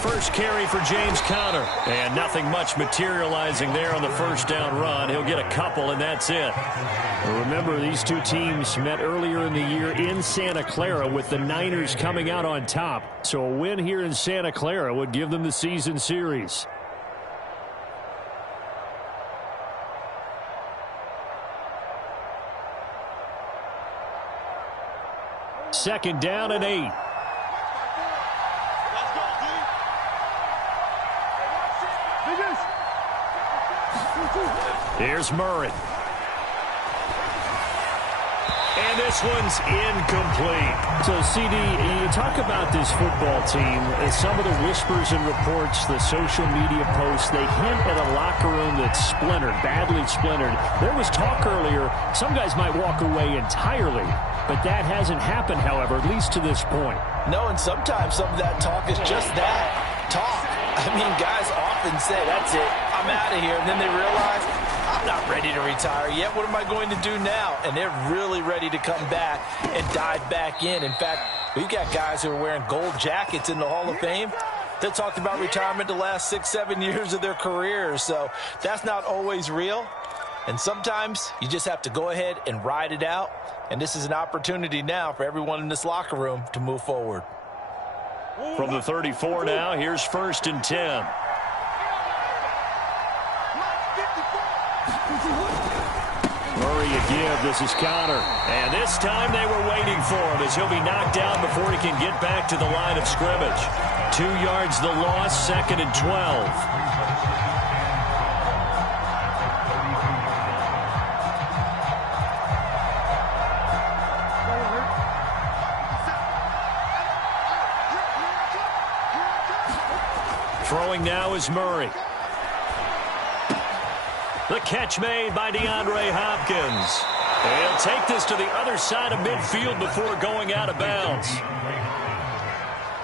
First carry for James Conner. And nothing much materializing there on the first down run. He'll get a couple, and that's it. Remember, these two teams met earlier in the year in Santa Clara with the Niners coming out on top. So a win here in Santa Clara would give them the season series. Second down and 8. Here's Murray. And this one's incomplete. So, CD, you talk about this football team, some of the whispers and reports, the social media posts, they hint at a locker room that's splintered, badly splintered. There was talk earlier, some guys might walk away entirely, but that hasn't happened, however, at least to this point. No, and sometimes some of that talk is just that, talk. I mean, guys often say, that's it, I'm out of here, and then they realize, I'm not ready to retire yet. What am I going to do now? And they're really ready to come back and dive back in. In fact, we've got guys who are wearing gold jackets in the Hall of Fame that talked about retirement the last 6-7 years of their careers. So that's not always real. And sometimes you just have to go ahead and ride it out. And this is an opportunity now for everyone in this locker room to move forward. From the 34 now, here's 1st and 10. Murray again. This is Conner. And this time they were waiting for him as he'll be knocked down before he can get back to the line of scrimmage. 2 yards the loss, 2nd and 12. Throwing now is Murray. The catch made by DeAndre Hopkins. He'll take this to the other side of midfield before going out of bounds.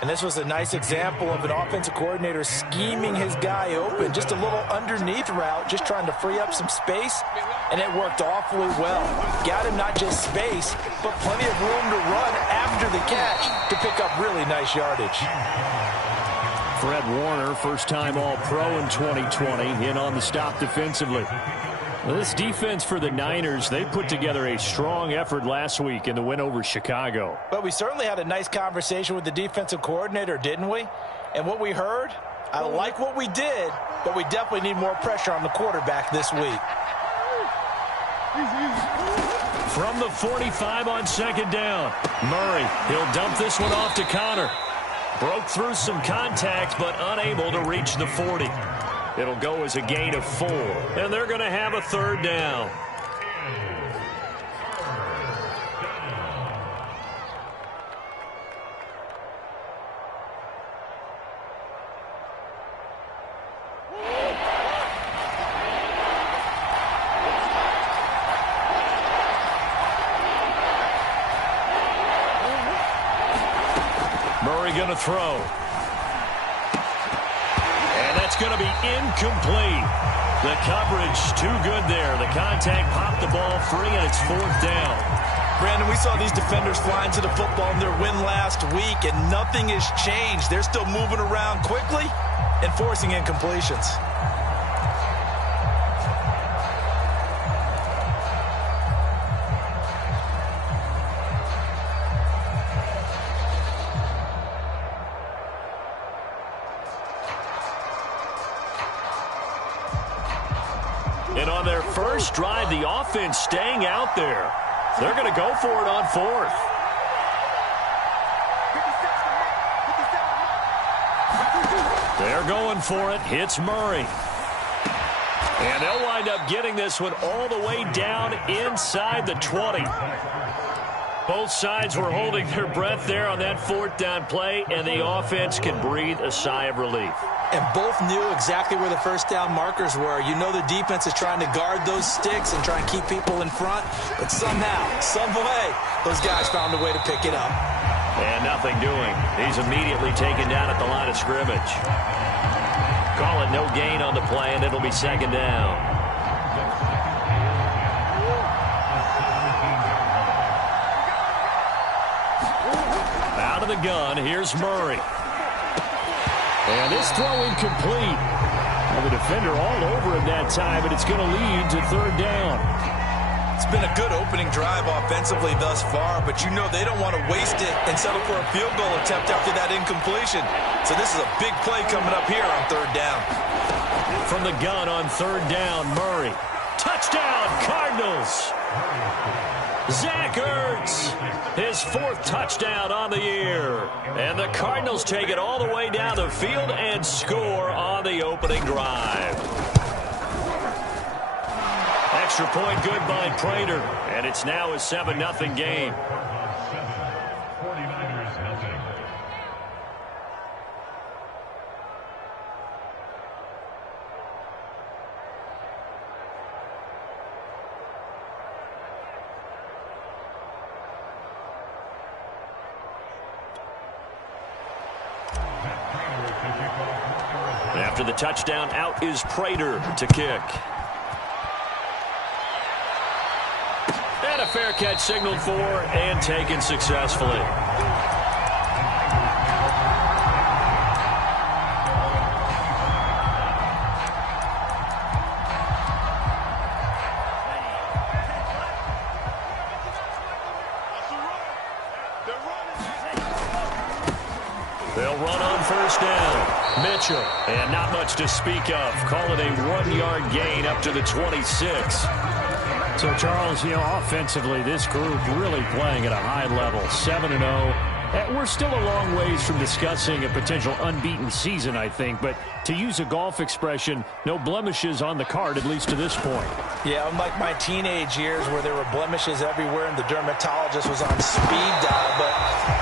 And this was a nice example of an offensive coordinator scheming his guy open. Just a little underneath route, just trying to free up some space, and it worked awfully well. Got him not just space, but plenty of room to run after the catch to pick up really nice yardage. Fred Warner, first-time All-Pro in 2020, in on the stop defensively. Well, this defense for the Niners, they put together a strong effort last week in the win over Chicago. But we certainly had a nice conversation with the defensive coordinator, didn't we? And what we heard, I like what we did, but we definitely need more pressure on the quarterback this week. From the 45 on 2nd down, Murray, he'll dump this one off to Conner. Broke through some contact, but unable to reach the 40. It'll go as a gain of 4, and they're going to have a 3rd down. Murray going to throw. And that's going to be incomplete. The coverage too good there. The contact popped the ball free, and it's 4th down. Brandon, we saw these defenders flying to the football in their win last week, and nothing has changed. They're still moving around quickly and forcing incompletions. And on their first drive, the offense staying out there. They're going to go for it on 4th. They're going for it. Hits Murray. And they'll wind up getting this one all the way down inside the 20. Both sides were holding their breath there on that 4th down play, and the offense can breathe a sigh of relief. And both knew exactly where the first down markers were. You know the defense is trying to guard those sticks and try and keep people in front. But somehow, some way, those guys found a way to pick it up. And nothing doing. He's immediately taken down at the line of scrimmage. Call it no gain on the play, and it'll be 2nd down. out of the gun. Here's Murray. And this throw incomplete. Well, the defender all over him that time, and it's going to lead to third down. It's been a good opening drive offensively thus far, but you know they don't want to waste it and settle for a field goal attempt after that incompletion. So this is a big play coming up here on third down. From the gun on third down, Murray. Touchdown, Cardinals. Zach Ertz, his fourth touchdown on the year. And the Cardinals take it all the way down the field and score on the opening drive. Extra point good by Prater, and it's now a 7-0 game. After the touchdown, out is Prater to kick. And a fair catch signaled for and taken successfully. They'll run on first down. Mitchell, and not much to speak of. Call it a 1-yard gain up to the 26. So, Charles, offensively, this group really playing at a high level, 7-0. We're still a long ways from discussing a potential unbeaten season, I think. But to use a golf expression, no blemishes on the card, at least to this point. Yeah, unlike my teenage years where there were blemishes everywhere and the dermatologist was on speed dial. But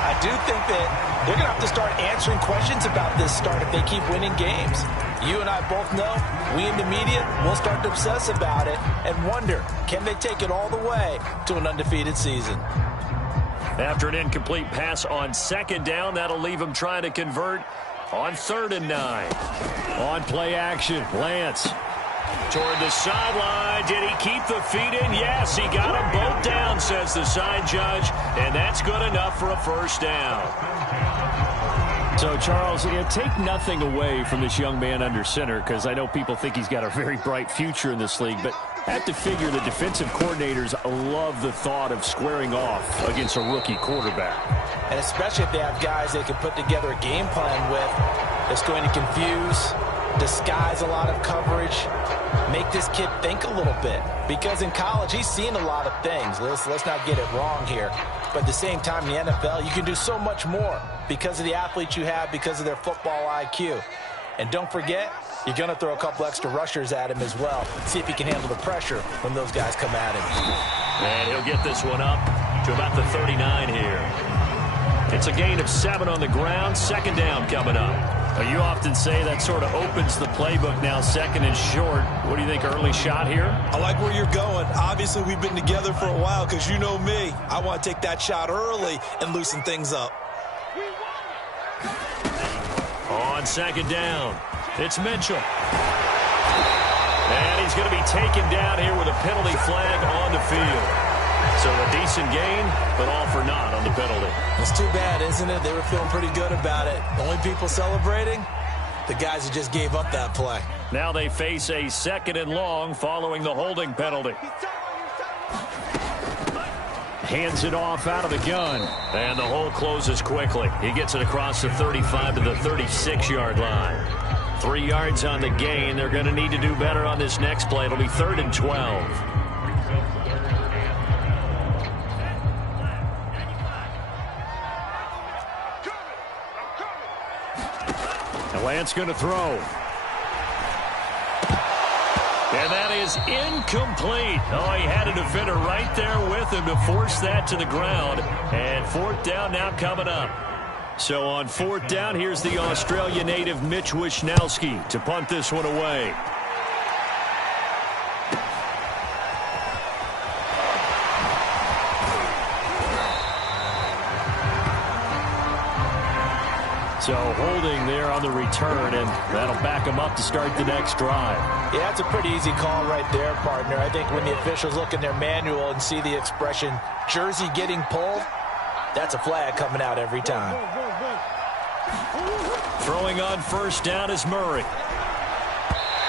I do think that they're going to have to start answering questions about this start if they keep winning games. You and I both know, we in the media will start to obsess about it and wonder, can they take it all the way to an undefeated season? After an incomplete pass on second down, that'll leave them trying to convert on 3rd and 9. On play action, Lance. Toward the sideline. Did he keep the feet in? Yes, he got them both down, says the side judge. And that's good enough for a first down. So, Charles, take nothing away from this young man under center, because I know people think he's got a very bright future in this league, but I have to figure the defensive coordinators love the thought of squaring off against a rookie quarterback. And especially if they have guys they can put together a game plan with that's going to confuse, disguise a lot of coverage, make this kid think a little bit. Because in college, he's seen a lot of things. Let's not get it wrong here. But at the same time, in the NFL, you can do so much more because of the athletes you have, because of their football IQ. And don't forget, you're going to throw a couple extra rushers at him as well. See if he can handle the pressure when those guys come at him. And he'll get this one up to about the 39 here. It's a gain of 7 on the ground. Second down coming up. You often say that sort of opens the playbook now, 2nd and short. What do you think, early shot here? I like where you're going. Obviously, we've been together for a while because you know me. I want to take that shot early and loosen things up. On 2nd down, it's Mitchell. And he's going to be taken down here with a penalty flag on the field. So a decent gain, but all for naught on the penalty. It's too bad, isn't it? They were feeling pretty good about it. The only people celebrating, the guys who just gave up that play. Now they face a 2nd and long following the holding penalty. Hands it off out of the gun. And the hole closes quickly. He gets it across the 35 to the 36-yard line. 3 yards on the gain. They're going to need to do better on this next play. It'll be 3rd and 12. Lance going to throw. And that is incomplete. Oh, he had a defender right there with him to force that to the ground. And 4th down now coming up. So on 4th down, here's the Australia native Mitch Wishnowsky to punt this one away. So holding there on the return, and that'll back them up to start the next drive. Yeah, that's a pretty easy call right there, partner. I think when the officials look in their manual and see the expression jersey getting pulled, That's a flag coming out every time. Throwing on first down is Murray.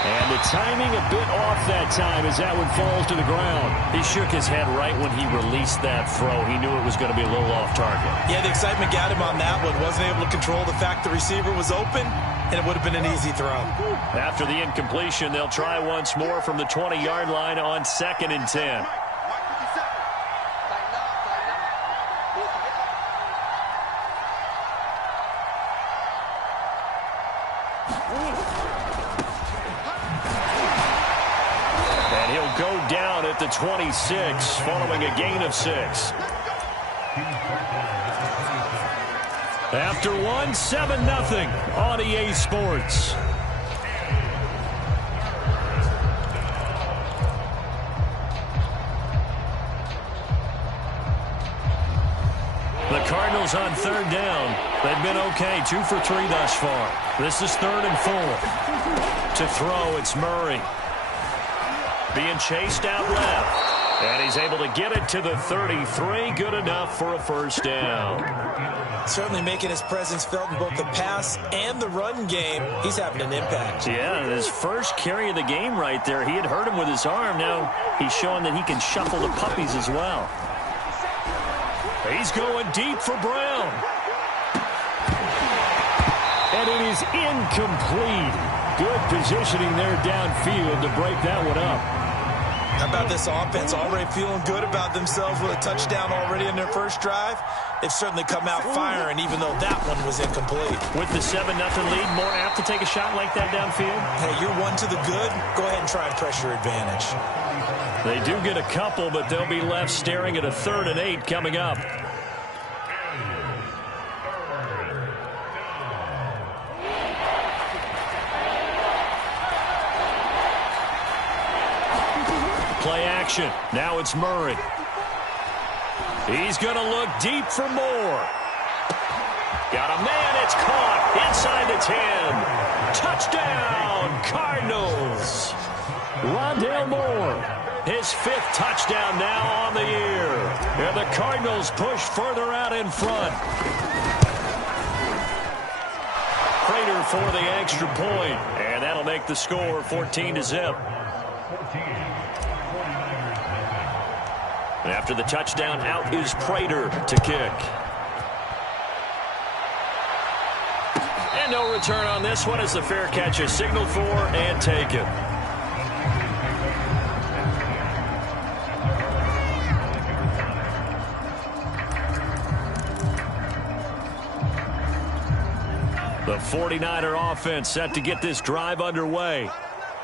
And the timing a bit off that time as that one falls to the ground. He shook his head right when he released that throw. He knew it was going to be a little off target. Yeah, the excitement got him on that one. Wasn't able to control the fact the receiver was open, and it would have been an easy throw. After the incompletion, they'll try once more from the 20-yard line on 2nd and 10. Go down at the 26 following a gain of 6. After 7-0 on EA Sports. The Cardinals on 3rd down. They've been okay, 2 for 3 thus far. This is 3rd and 4. To throw, it's Murray. Being chased out left. And he's able to get it to the 33. Good enough for a first down. Certainly making his presence felt in both the pass and the run game. He's having an impact. Yeah, his first carry of the game right there. He had hurt him with his arm. Now he's showing that he can shuffle the puppies as well. He's going deep for Brown. And it is incomplete. Good positioning there downfield to break that one up. How about this offense already feeling good about themselves with a touchdown already in their first drive? They've certainly come out firing, even though that one was incomplete. With the 7-0 lead, more apt to take a shot like that downfield? Hey, you're one to the good. Go ahead and try and press your advantage. They do get a couple, but they'll be left staring at a 3rd and 8 coming up. Play action. Now it's Murray. He's going to look deep for more. Got a man. It's caught inside the 10. Touchdown, Cardinals. Rondale Moore. His 5th touchdown now on the year. And the Cardinals push further out in front. Prater for the extra point. And that'll make the score 14-0. After the touchdown, out is Prater to kick. And no return on this one as the fair catch is signaled for and taken. The 49er offense set to get this drive underway.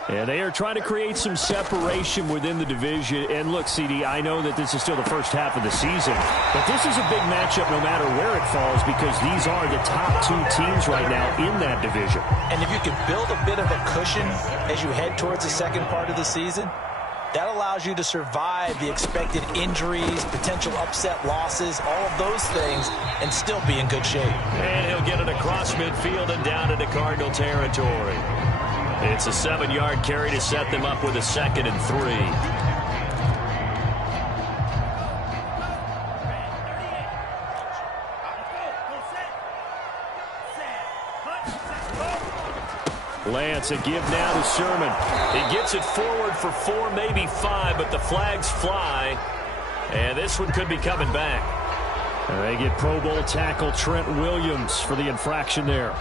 And they are trying to create some separation within the division. And look, CD, I know that this is still the first half of the season, but this is a big matchup no matter where it falls because these are the top 2 teams right now in that division. And if you can build a bit of a cushion as you head towards the second part of the season, that allows you to survive the expected injuries, potential upset losses, all of those things, and still be in good shape. And he'll get it across midfield and down into Cardinal territory. It's a 7-yard carry to set them up with a 2nd and 3. Lance, a give now to Sermon. He gets it forward for 4, maybe 5, but the flags fly. And this one could be coming back. And they get Pro Bowl tackle Trent Williams for the infraction there.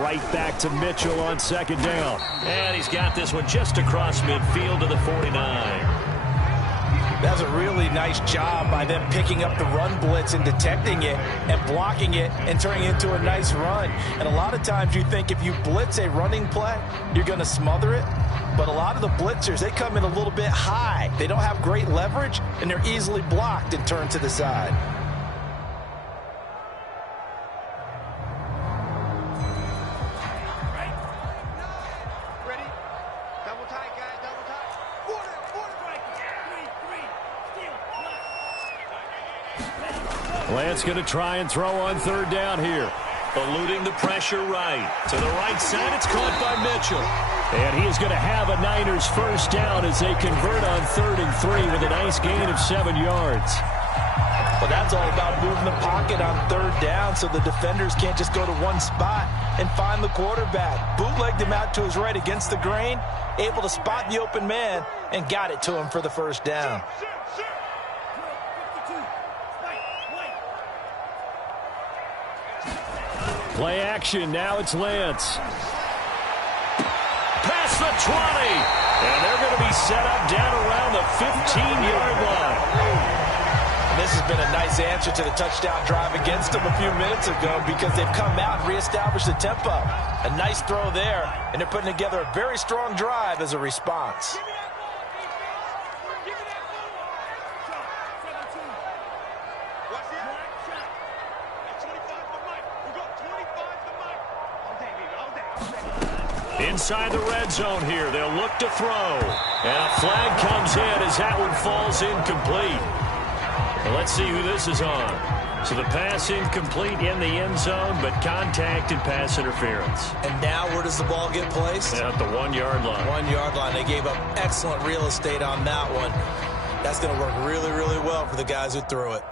Right back to Mitchell on 2nd down. And he's got this one just across midfield to the 49. That's a really nice job by them picking up the run blitz and detecting it and blocking it and turning it into a nice run. And a lot of times you think if you blitz a running play, you're going to smother it. But a lot of the blitzers, they come in a little bit high. They don't have great leverage, and they're easily blocked and turned to the side. Lance going to try and throw on third down here. Eluding the pressure right. To the right side, it's caught by Mitchell. And he is going to have a Niners first down as they convert on 3rd and 3 with a nice gain of 7 yards. Well, that's all about moving the pocket on 3rd down so the defenders can't just go to one spot and find the quarterback. Bootlegged him out to his right against the grain, able to spot the open man, and got it to him for the first down. Play action. Now it's Lance. Past the 20. And they're going to be set up down around the 15-yard line. And this has been a nice answer to the touchdown drive against them a few minutes ago because they've come out and reestablished the tempo. A nice throw there, and they're putting together a very strong drive as a response. Inside the red zone here, they'll look to throw. And a flag comes in as that one falls incomplete. Well, let's see who this is on. So the pass incomplete in the end zone, but contact and pass interference. And now where does the ball get placed? At the 1-yard line. 1-yard line. They gave up excellent real estate on that one. That's going to work really, really well for the guys who threw it.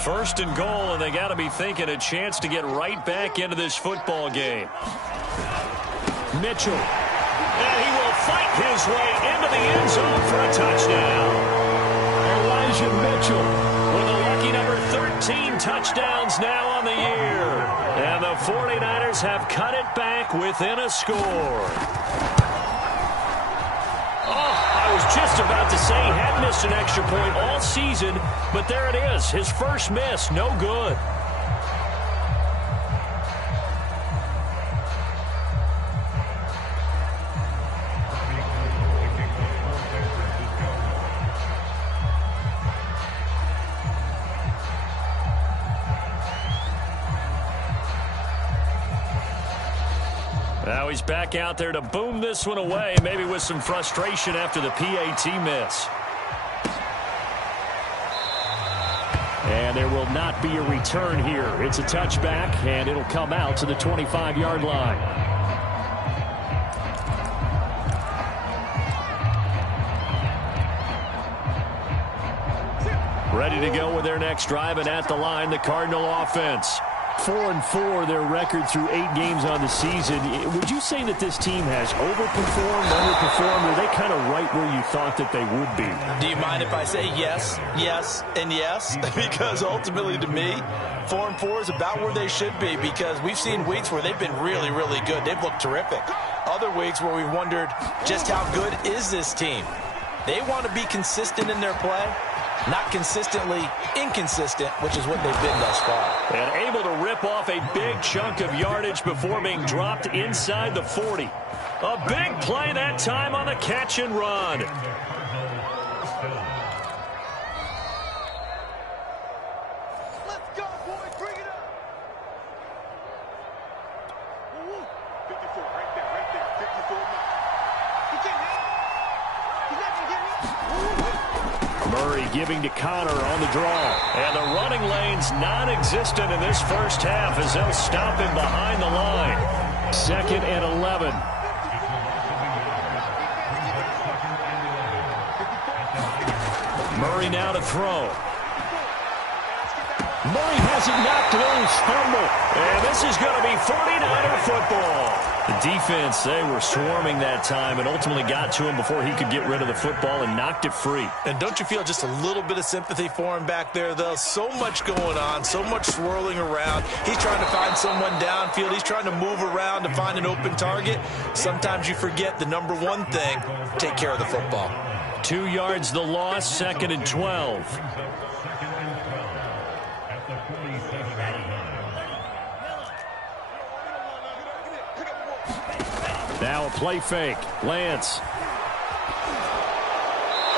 1st and goal, and they got to be thinking a chance to get right back into this football game. Mitchell. And he will fight his way into the end zone for a touchdown. Elijah Mitchell with a lucky number 13 touchdowns now on the year. And the 49ers have cut it back within a score. Oh, I was just about to say he had missed an extra point all season, but there it is. His first miss, no good. Now he's back out there to boom this one away, maybe with some frustration after the PAT miss. And there will not be a return here. It's a touchback, and it'll come out to the 25-yard line. Ready to go with their next drive, and at the line, the Cardinal offense. 4-4 their record through 8 games on the season. Would you say that this team has overperformed, underperformed, or are they kind of right where you thought that they would be? Do you mind if I say yes, yes, and yes? Because ultimately to me, 4-4 is about where they should be because we've seen weeks where they've been really, really good. They've looked terrific. Other weeks where we've wondered just how good is this team? They want to be consistent in their play. Not consistently inconsistent, which is what they've been thus far. And able to rip off a big chunk of yardage before being dropped inside the 40. A big play that time on the catch and run. Let's go, boys. Bring it up. 54 right there. 54 now. He can't hit. He's not going to get me. Murray giving to Connor on the draw. And the running lane's non-existent in this first half as they'll stop him behind the line. 2nd and 11. Murray now to throw. Murray has it knocked loose. Fumble. And this is going to be 49er football. The defense, they were swarming that time and ultimately got to him before he could get rid of the football and knocked it free. And don't you feel just a little bit of sympathy for him back there, though? So much going on, so much swirling around. He's trying to find someone downfield. He's trying to move around to find an open target. Sometimes you forget the number one thing, take care of the football. 2 yards the loss, 2nd and 12. Now a play fake. Lance.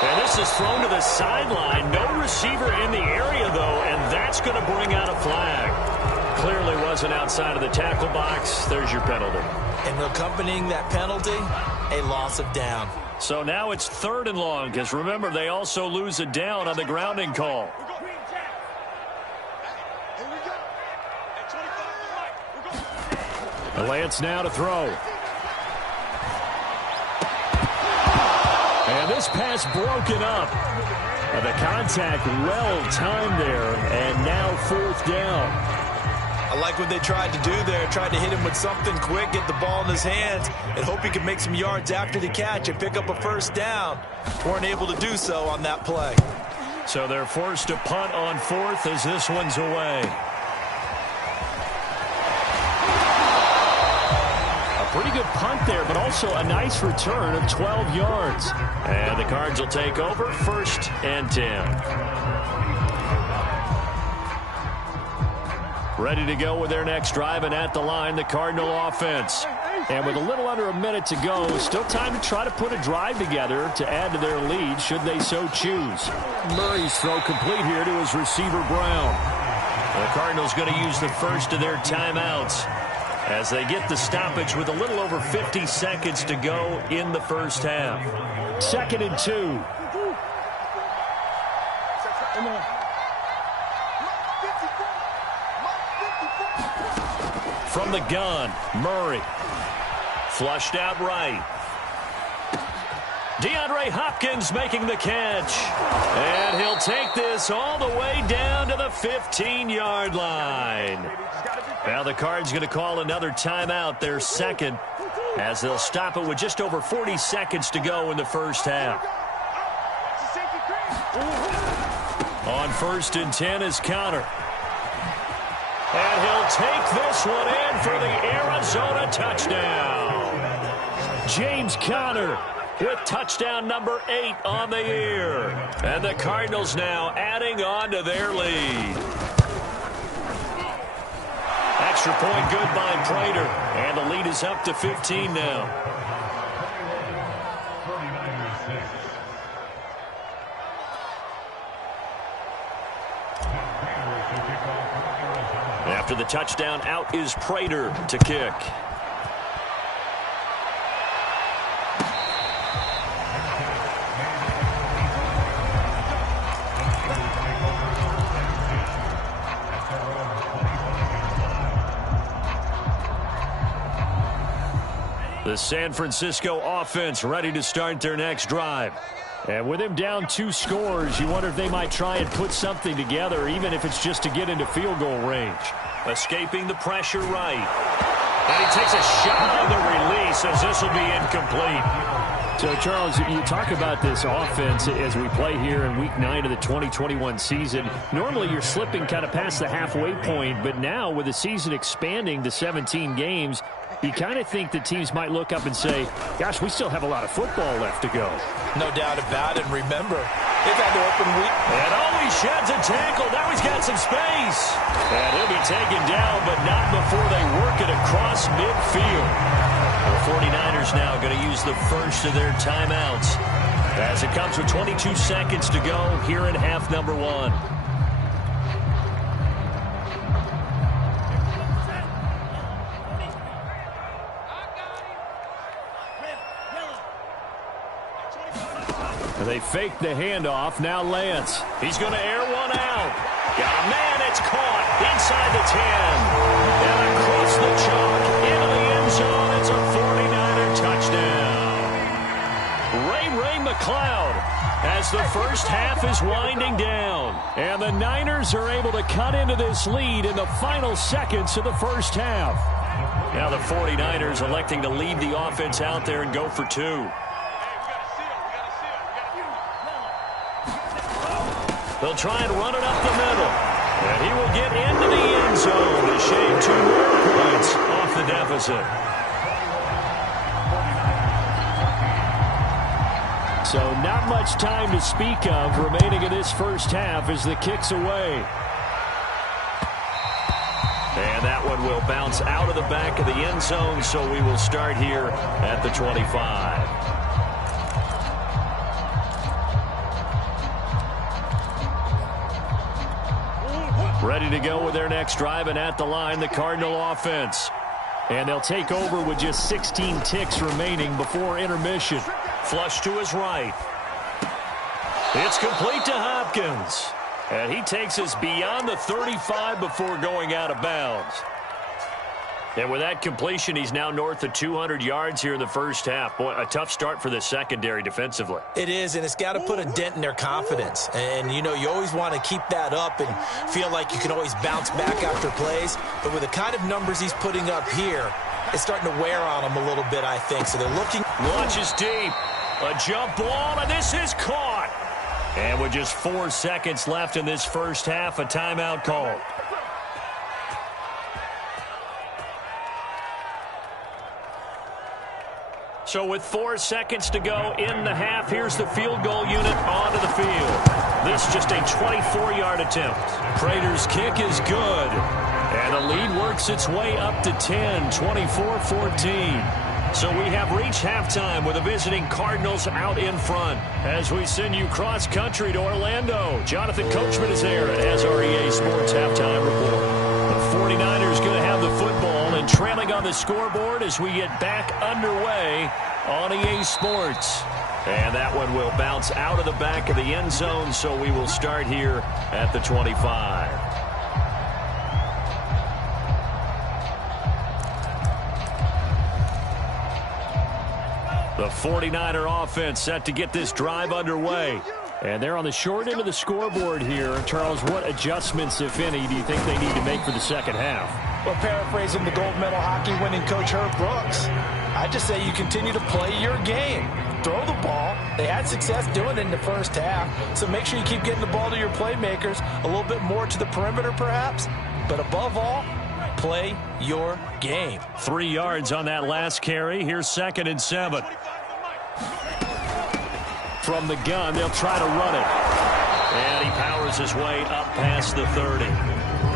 And this is thrown to the sideline. No receiver in the area, though, and that's going to bring out a flag. Clearly wasn't outside of the tackle box. There's your penalty. And accompanying that penalty, a loss of down. So now it's 3rd and long, because remember, they also lose a down on the grounding call. Lance now to throw. And this pass broken up. And the contact well timed there, and now 4th down. I like what they tried to do there. Tried to hit him with something quick, get the ball in his hands, and hope he could make some yards after the catch and pick up a 1st down. Weren't able to do so on that play. So they're forced to punt on 4th as this one's away. A pretty good punt there, but also a nice return of 12 yards. And the Cards will take over, 1st and 10. Ready to go with their next drive, and at the line, the Cardinal offense. And with a little under a minute to go, still time to try to put a drive together to add to their lead should they so choose. Murray's throw complete here to his receiver, Brown. The Cardinals going to use the first of their timeouts as they get the stoppage with a little over 50 seconds to go in the first half. 2nd and 2. From the gun, Murray. Flushed out right. DeAndre Hopkins making the catch. And he'll take this all the way down to the 15-yard line. Now the Cards going to call another timeout, their 2nd, as they'll stop it with just over 40 seconds to go in the first half. On 1st and 10 is Conner. And he'll take this one in for the Arizona touchdown. James Conner with touchdown number 8 on the year. And the Cardinals now adding on to their lead. Extra point good by Prater. And the lead is up to 15 now. After the touchdown, out is Prater to kick. The San Francisco offense ready to start their next drive. And with him down 2 scores, you wonder if they might try and put something together, even if it's just to get into field goal range. Escaping the pressure right. And he takes a shot on the release as this will be incomplete. So, Charles, you talk about this offense as we play here in Week 9 of the 2021 season. Normally, you're slipping kind of past the halfway point, but now with the season expanding to 17 games, you kind of think the teams might look up and say, gosh, we still have a lot of football left to go. No doubt about it. And remember, they've had to open week. And he sheds a tackle. Now he's got some space. And he'll be taken down, but not before they work it across midfield. The 49ers now going to use the first of their timeouts as it comes with 22 seconds to go here in half number 1. They fake the handoff. Now Lance. He's going to air one out. Got a man. It's caught inside the 10. And across the chalk into the end zone. It's a 49er touchdown. Ray McCloud as the first half is winding down. And the Niners are able to cut into this lead in the final seconds of the first half. Now the 49ers electing to lead the offense out there and go for 2. They'll try and run it up the middle. And he will get into the end zone to shave 2 more points off the deficit. So not much time to speak of remaining in this first half as the kick's away. And that one will bounce out of the back of the end zone, so we will start here at the 25. Ready to go with their next drive, and at the line, the Cardinal offense. And they'll take over with just 16 ticks remaining before intermission. Flush to his right. It's complete to Hopkins. And he takes us beyond the 35 before going out of bounds. And with that completion, he's now north of 200 yards here in the first half. Boy, a tough start for the secondary defensively. It is, and it's got to put a dent in their confidence. And, you know, you always want to keep that up and feel like you can always bounce back after plays. But with the kind of numbers he's putting up here, it's starting to wear on them a little bit, I think. So they're looking. Launches deep. A jump ball, and this is caught. And with just 4 seconds left in this first half, a timeout called. So with 4 seconds to go in the half, here's the field goal unit onto the field. This just a 24-yard attempt. Prater's kick is good. And the lead works its way up to 10, 24-14. So we have reached halftime with the visiting Cardinals out in front. As we send you cross-country to Orlando, Jonathan Coachman is there and has our EA Sports Halftime Report. The 49ers going to have the football and trailing on the scoreboard as we get back underway on EA Sports. And that one will bounce out of the back of the end zone, so we will start here at the 25. The 49er offense set to get this drive underway. And they're on the short end of the scoreboard here. Charles, what adjustments, if any, do you think they need to make for the second half? Well, paraphrasing the gold medal hockey winning coach Herb Brooks, I just say you continue to play your game. Throw the ball. They had success doing it in the first half, so make sure you keep getting the ball to your playmakers, a little bit more to the perimeter perhaps, but above all, play your game. 3 yards on that last carry. Here's 2nd and 7. From the gun, they'll try to run it. And he powers his way up past the 30.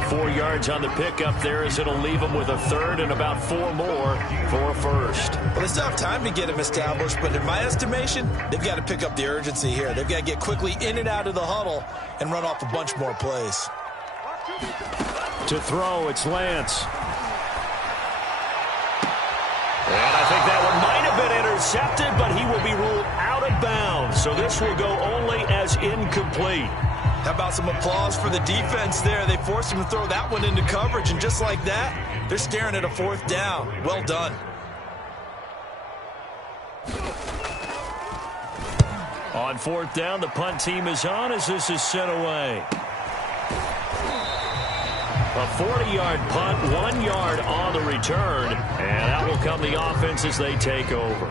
4 yards on the pickup there as it'll leave him with a third and about 4 more for a first. Well, they still have time to get him established, but in my estimation, they've got to pick up the urgency here. They've got to get quickly in and out of the huddle and run off a bunch more plays. To throw, it's Lance. And I think that one might have been intercepted, but he will be ruled out of bounds. So this will go only as incomplete. How about some applause for the defense there? They forced him to throw that one into coverage, and just like that, they're staring at a 4th down. Well done. On 4th down, the punt team is on as this is sent away. A 40-yard punt, 1 yard on the return, and that will come the offense as they take over.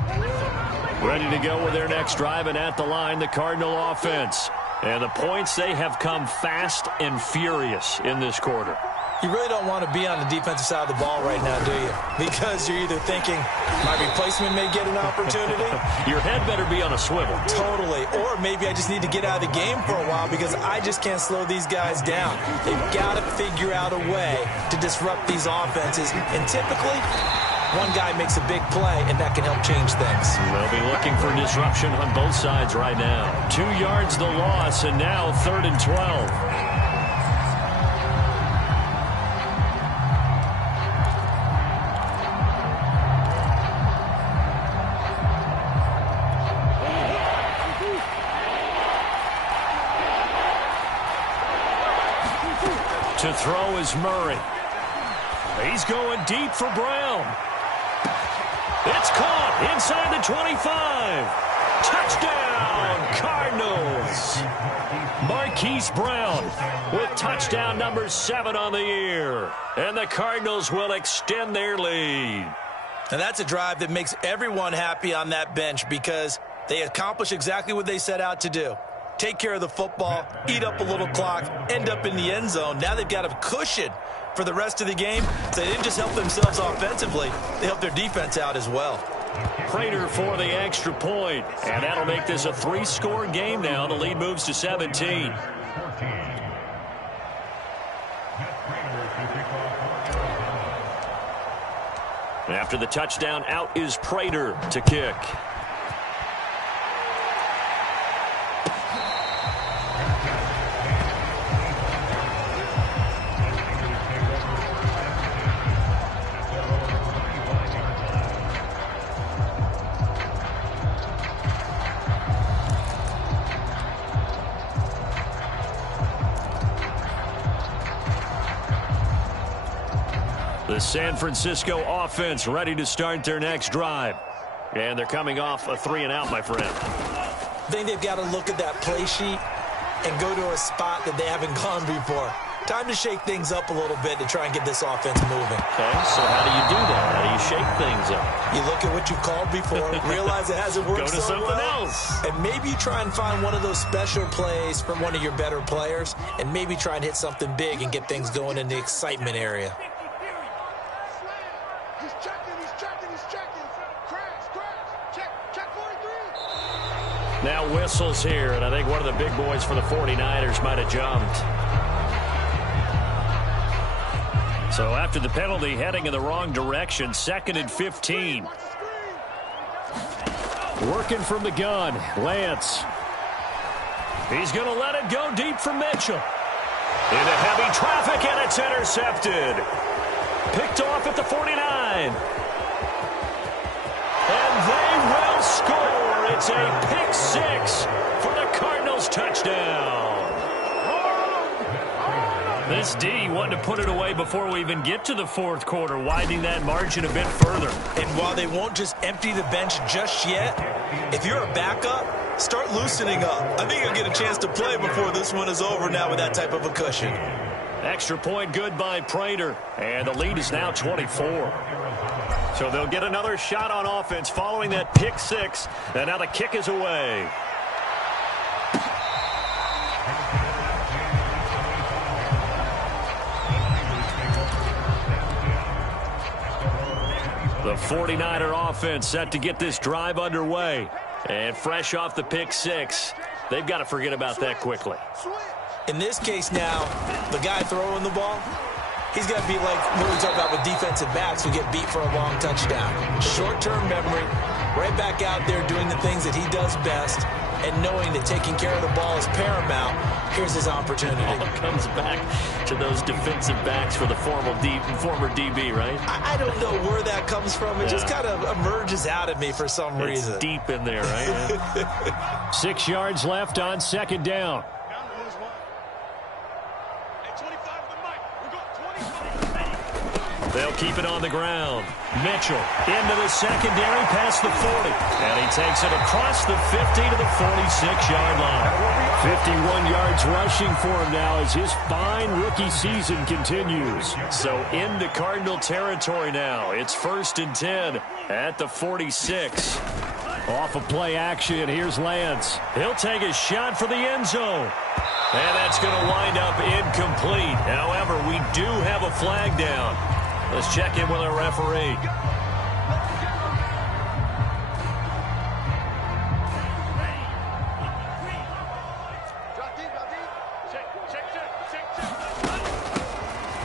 Ready to go with their next drive, and at the line, the Cardinal offense. And the points, they have come fast and furious in this quarter. You really don't want to be on the defensive side of the ball right now, do you? Because you're either thinking, my replacement may get an opportunity. Your head better be on a swivel. Totally. Or maybe I just need to get out of the game for a while because I just can't slow these guys down. They've got to figure out a way to disrupt these offenses. And typically, one guy makes a big play, and that can help change things. They'll be looking for disruption on both sides right now. 2 yards the loss, and now 3rd and 12. To throw is Murray. He's going deep for Brown. It's caught inside the 25. Touchdown, Cardinals. Marquise Brown with touchdown number 7 on the year. And the Cardinals will extend their lead. And that's a drive that makes everyone happy on that bench because they accomplish exactly what they set out to do. Take care of the football, eat up a little clock, end up in the end zone. Now they've got a cushion for the rest of the game. So they didn't just help themselves offensively, they helped their defense out as well. Prater for the extra point, and that'll make this a 3-score game now. The lead moves to 17. After the touchdown, out is Prater to kick. The San Francisco offense ready to start their next drive. And they're coming off a 3-and-out, my friend. I think they've got to look at that play sheet and go to a spot that they haven't gone before. Time to shake things up a little bit to try and get this offense moving. Okay, so how do you do that? How do you shake things up? You look at what you called before, realize it hasn't worked Go to so something well, else. and maybe you try and find one of those special plays from one of your better players, and maybe try and hit something big and get things going in the excitement area. He's checking. Crash. Check 43. Now whistles here, and I think one of the big boys for the 49ers might have jumped. So after the penalty, heading in the wrong direction, 2nd and 15. Working from the gun, Lance. He's going to let it go deep for Mitchell. Into heavy traffic, and it's intercepted. Picked off at the 49. And they will score. It's a pick 6 for the Cardinals touchdown. This D wanted to put it away before we even get to the 4th quarter, widening that margin a bit further. And while they won't just empty the bench just yet, if you're a backup, start loosening up. I think you'll get a chance to play before this one is over now with that type of a cushion. Extra point good by Prater, and the lead is now 24. So they'll get another shot on offense following that pick 6, and now the kick is away. The 49er offense set to get this drive underway. And fresh off the pick 6, they've got to forget about that quickly. In this case now, the guy throwing the ball, he's got to be like what we talk about with defensive backs who get beat for a long touchdown. Short-term memory, right back out there doing the things that he does best, and knowing that taking care of the ball is paramount. Here's his opportunity. All comes back to those defensive backs for the former DB, right? I don't know where that comes from. It just kind of emerges out of me for some reason. It's deep in there, right? 6 yards left on 2nd down. They'll keep it on the ground. Mitchell into the secondary past the 40. And he takes it across the 50 to the 46-yard line. 51 yards rushing for him now as his fine rookie season continues. So into Cardinal territory now. It's 1st and 10 at the 46. Off of play action, here's Lance. He'll take a shot for the end zone. And that's going to wind up incomplete. However, we do have a flag down. Let's check in with our referee.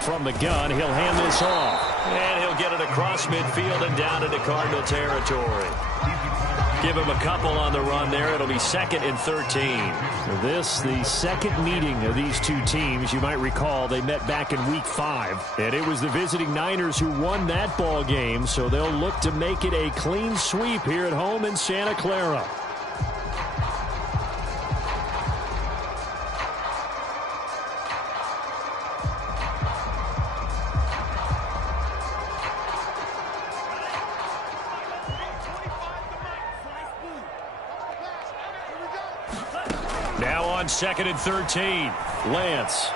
From the gun, he'll hand this off. And he'll get it across midfield and down into Cardinal territory. Give him a couple on the run there. It'll be 2nd and 13. This, the second meeting of these two teams. You might recall they met back in Week 5. And it was the visiting Niners who won that ball game. So they'll look to make it a clean sweep here at home in Santa Clara. Now on 2nd and 13. Lance.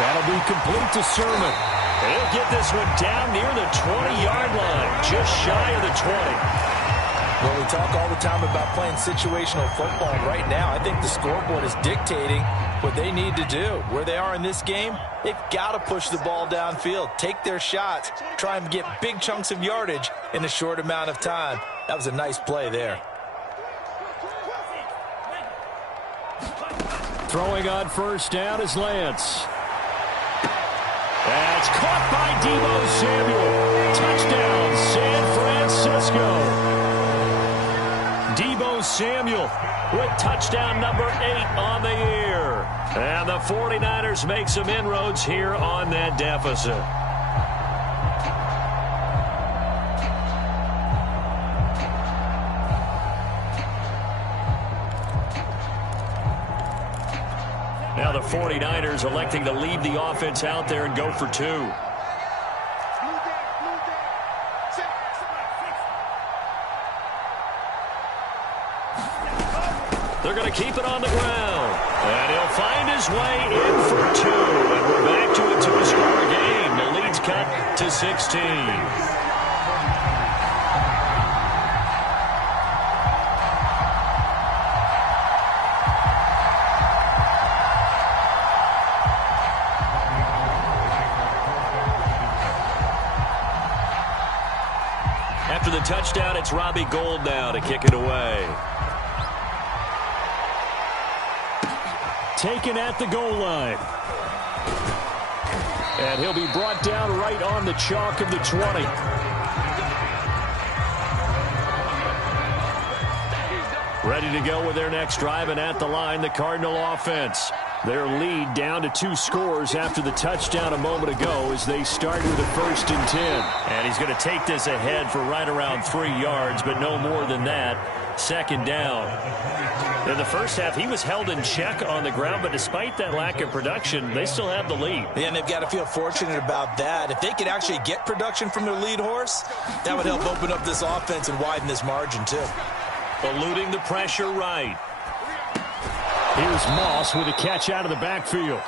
That'll be complete to Sermon. He'll get this one down near the 20-yard line, just shy of the 20. Well, we talk all the time about playing situational football. Right now, I think the scoreboard is dictating what they need to do. Where they are in this game, they've got to push the ball downfield, take their shots, try and get big chunks of yardage in a short amount of time. That was a nice play there. Throwing on 1st down is Lance. That's caught by Deebo Samuel. Touchdown, San Francisco. Deebo Samuel with touchdown number 8 on the year. And the 49ers make some inroads here on that deficit. Now the 49ers electing to leave the offense out there and go for 2. They're going to keep it on the ground. And he'll find his way in for 2. And we're back to a 2-score game. The lead's cut to 16. After the touchdown, it's Robbie Gould now to kick it away. Taken at the goal line. And he'll be brought down right on the chalk of the 20. Ready to go with their next drive, and at the line, the Cardinal offense. Their lead down to 2 scores after the touchdown a moment ago as they start with a 1st and 10. And he's going to take this ahead for right around 3 yards, but no more than that. 2nd down. In the first half, he was held in check on the ground, but despite that lack of production, they still have the lead. Yeah, and they've got to feel fortunate about that. If they could actually get production from their lead horse, that would help open up this offense and widen this margin, too. Eluding the pressure right. Here's Moss with a catch out of the backfield.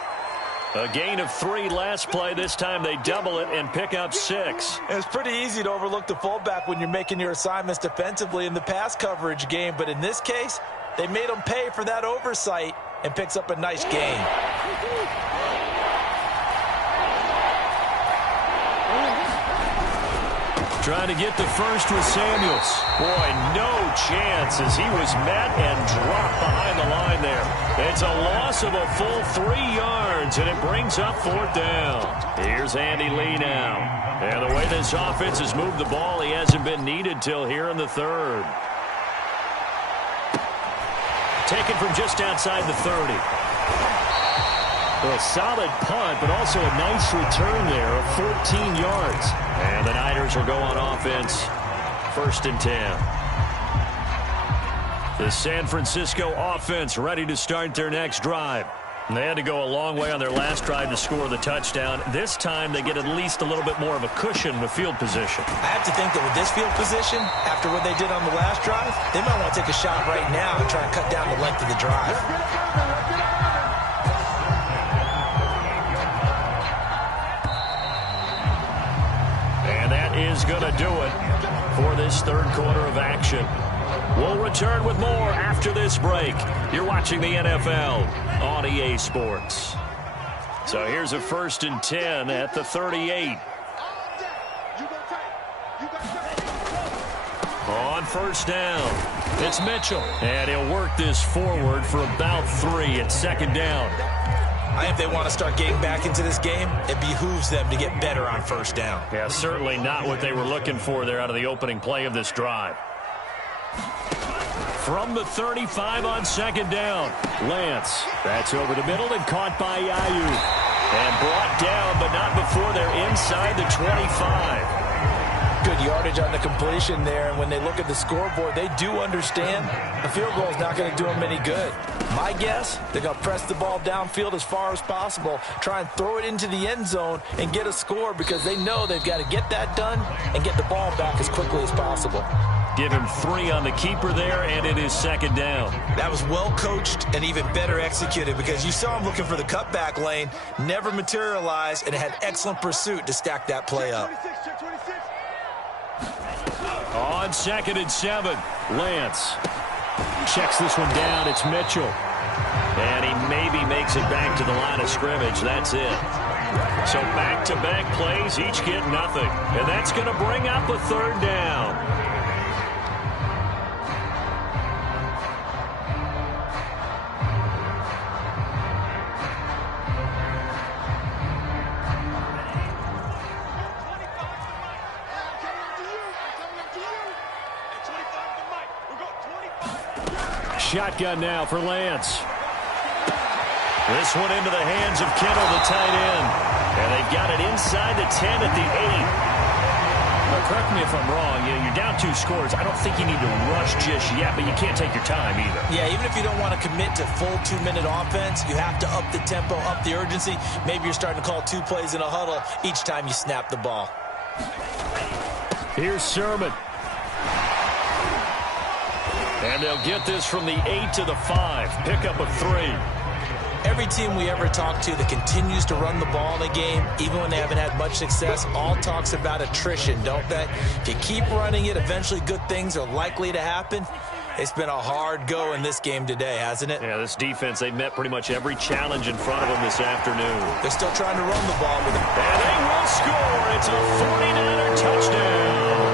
A gain of 3 last play. This time they double it and pick up 6. It's pretty easy to overlook the fullback when you're making your assignments defensively in the pass coverage game, but in this case, they made him pay for that oversight and picks up a nice gain. Trying to get the first with Samuels. Boy, no chance as he was met and dropped behind the line there. It's a loss of a full 3 yards, and it brings up 4th down. Here's Andy Lee now. And the way this offense has moved the ball, he hasn't been needed till here in the 3rd. Taken from just outside the 30. A solid punt, but also a nice return there of 14 yards. And the Niners will go on offense. 1st and 10. The San Francisco offense ready to start their next drive. And they had to go a long way on their last drive to score the touchdown. This time they get at least a little bit more of a cushion with field position. I have to think that with this field position, after what they did on the last drive, they might want to take a shot right now and try and cut down the length of the drive. Is going to do it for this 3rd quarter of action. We'll return with more after this break. You're watching the NFL on EA Sports. So here's a 1st and 10 at the 38. On 1st down, it's Mitchell. And he'll work this forward for about 3 at 2nd down. I think if they want to start getting back into this game, it behooves them to get better on 1st down. Yeah, certainly not what they were looking for there out of the opening play of this drive. From the 35 on 2nd down, Lance. That's over the middle and caught by Aiyuk. And brought down, but not before they're inside the 25. Good yardage on the completion there, and when they look at the scoreboard, they do understand a field goal is not going to do them any good. My guess, they're going to press the ball downfield as far as possible, try and throw it into the end zone and get a score because they know they've got to get that done and get the ball back as quickly as possible. Give him 3 on the keeper there, and it is 2nd down. That was well coached and even better executed because you saw him looking for the cutback lane, never materialized, and had excellent pursuit to stack that play up. On 2nd and 7, Lance checks this one down. It's Mitchell. And he maybe makes it back to the line of scrimmage. That's it. So back-to-back plays, each get nothing. And that's going to bring up a 3rd down. Shotgun now for Lance. This one into the hands of Kittle, the tight end. And they've got it inside the 10 at the 8. Now, correct me if I'm wrong. You're down 2 scores. I don't think you need to rush just yet, but you can't take your time either. Yeah, even if you don't want to commit to full 2-minute offense, you have to up the tempo, up the urgency. Maybe you're starting to call 2 plays in a huddle each time you snap the ball. Here's Sermon. And they'll get this from the 8 to the 5. Pickup of 3. Every team we ever talk to that continues to run the ball in a game, even when they haven't had much success, all talks about attrition, don't they? If you keep running it, eventually good things are likely to happen. It's been a hard go in this game today, hasn't it? Yeah, this defense, they met pretty much every challenge in front of them this afternoon. They're still trying to run the ball with it. And they will score. It's a 49er touchdown.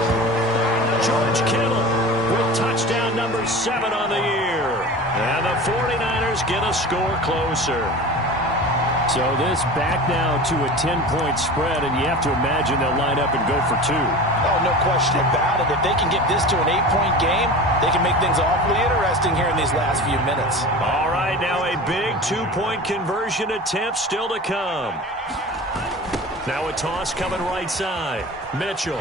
George Kittle with touchdown number 7 on the year. And the 49ers get a score closer. So this back now to a 10-point spread, and you have to imagine they'll line up and go for 2. Oh, no question about it. If they can get this to an 8-point game, they can make things awfully interesting here in these last few minutes. All right, now a big 2-point conversion attempt still to come. Now a toss coming right side. Mitchell.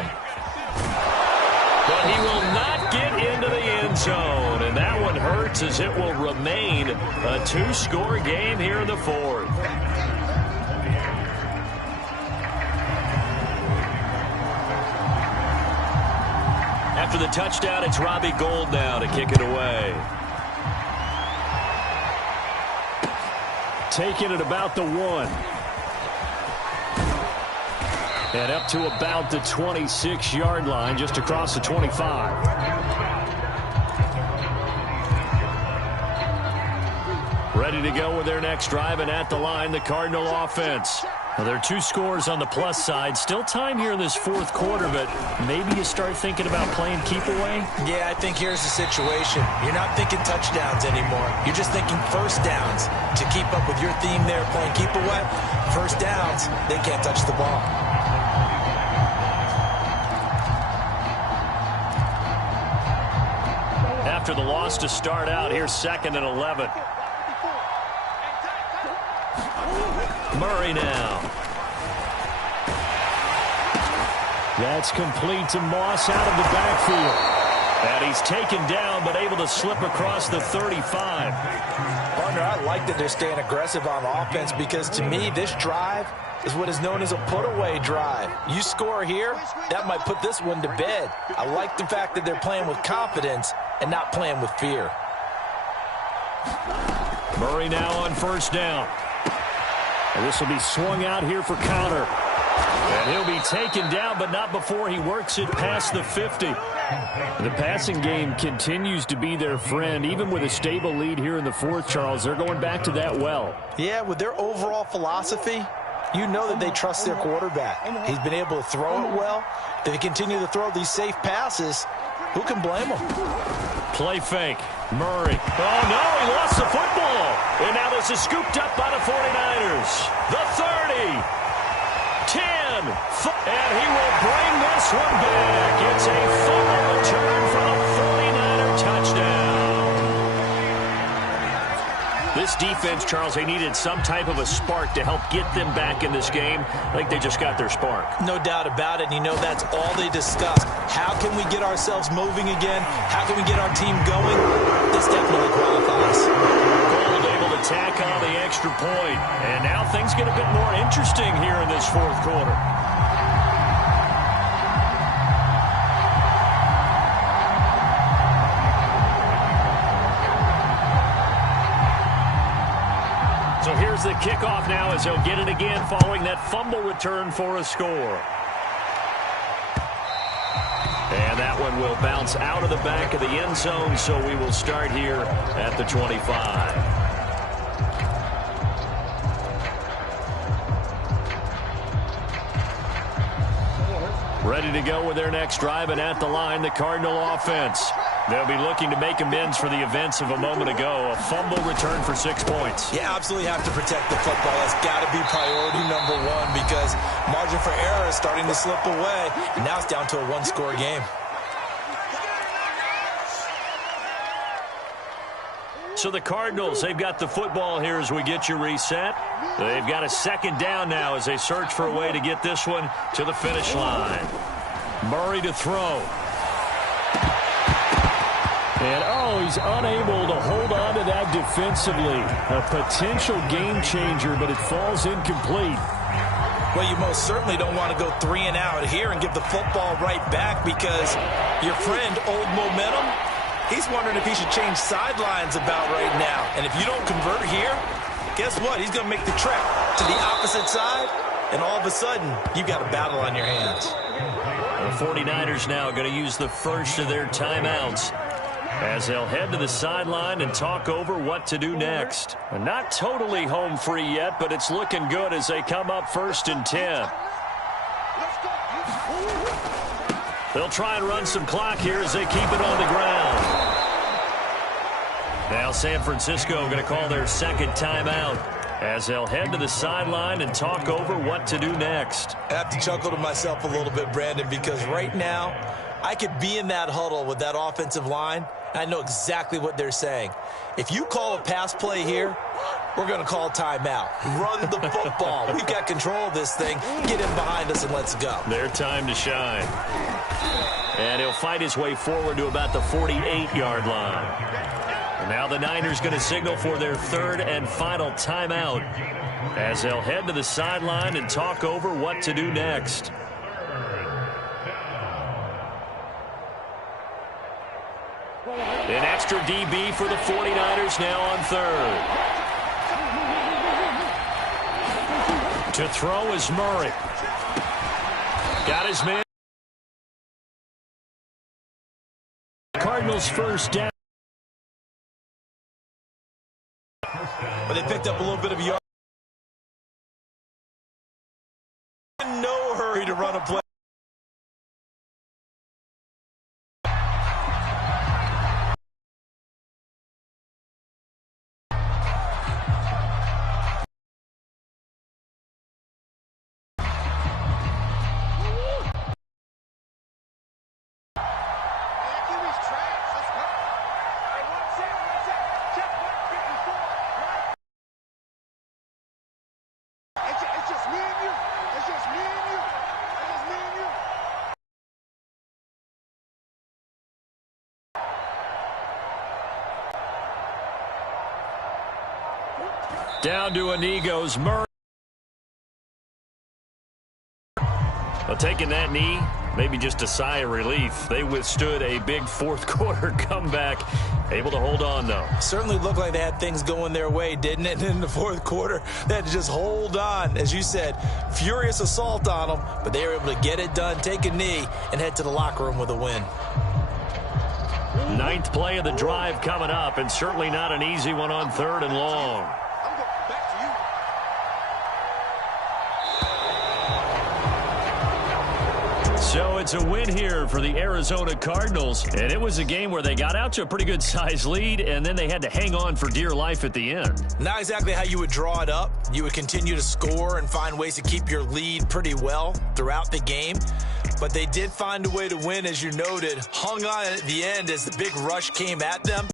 But he will not get into the end zone, and that one hurts as it will remain a 2-score game here in the 4th. After the touchdown, it's Robbie Gould now to kick it away. Taking it about the 1. And up to about the 26-yard line, just across the 25. Ready to go with their next drive, and at the line, the Cardinal offense. Well, there are 2 scores on the plus side. Still time here in this 4th quarter, but maybe you start thinking about playing keep away? Yeah, I think here's the situation. You're not thinking touchdowns anymore. You're just thinking first downs. To keep up with your theme there, playing keep away, first downs, they can't touch the ball. After the loss to start out, here's 2nd and 11. Murray now. That's complete to Moss out of the backfield. And he's taken down, but able to slip across the 35. Partner, I like that they're staying aggressive on offense because, to me, this drive is what is known as a put-away drive. You score here, that might put this one to bed. I like the fact that they're playing with confidence and not playing with fear. Murray now on first down. And this will be swung out here for counter. And he'll be taken down, but not before he works it past the 50. The passing game continues to be their friend. Even with a stable lead here in the 4th, Charles, they're going back to that well. Yeah, with their overall philosophy, you know that they trust their quarterback. He's been able to throw it well. If they continue to throw these safe passes, who can blame them? Play fake. Murray. Oh, no, he lost the football. And now this is scooped up by the 49ers. The 30. 10. And he will bring this one back. It's a fumble return for the 49er touchdown. This defense, Charles, they needed some type of a spark to help get them back in this game. I think they just got their spark. No doubt about it. And you know that's all they discussed. How can we get ourselves moving again? How can we get our team going? This definitely qualifies. Gould able to tack on the extra point. And now things get a bit more interesting here in this 4th quarter. So here's the kickoff now as they'll get it again following that fumble return for a score. And that one will bounce out of the back of the end zone, so we will start here at the 25. Ready to go with their next drive, and at the line, the Cardinal offense. They'll be looking to make amends for the events of a moment ago. A fumble return for 6 points. You absolutely have to protect the football. That's got to be priority number 1 because margin for error is starting to slip away. And now it's down to a 1-score game. So the Cardinals, they've got the football here as we get you reset. They've got a 2nd down now as they search for a way to get this one to the finish line. Murray to throw. And, oh, he's unable to hold on to that defensively. A potential game changer, but it falls incomplete. Well, you most certainly don't want to go 3 and out here and give the football right back because your friend, old momentum, He's wondering if he should change sidelines about right now. And if you don't convert here, guess what? He's going to make the trek to the opposite side, and all of a sudden, you've got a battle on your hands. The 49ers now going to use the first of their timeouts as they'll head to the sideline and talk over what to do next. And not totally home free yet, but it's looking good as they come up 1st and 10. They'll try and run some clock here as they keep it on the ground. Now San Francisco going to call their second timeout as they'll head to the sideline and talk over what to do next. I have to chuckle to myself a little bit, Brandon, because right now I could be in that huddle with that offensive line, and I know exactly what they're saying. If you call a pass play here, we're going to call timeout. Run the football. We've got control of this thing. Get in behind us and let's go. Their time to shine. And he'll fight his way forward to about the 48-yard line. And now the Niners going to signal for their third and final timeout as they'll head to the sideline and talk over what to do next. An extra DB for the 49ers now on third. To throw is Murray. Got his man. Cardinals first down. But they picked up a little bit of yard. In no hurry to run a play. Down to a knee goes Murray. Well, taking that knee, maybe just a sigh of relief. They withstood a big fourth quarter comeback. Able to hold on, though. Certainly looked like they had things going their way, didn't it? And in the fourth quarter, they had to just hold on. As you said, furious assault on them, but they were able to get it done, take a knee, and head to the locker room with a win. Ninth play of the drive coming up, and certainly not an easy one on third and long. So it's a win here for the Arizona Cardinals, and it was a game where they got out to a pretty good size lead, and then they had to hang on for dear life at the end. Not exactly how you would draw it up. You would continue to score and find ways to keep your lead pretty well throughout the game, but they did find a way to win, as you noted. Hung on at the end as the big rush came at them.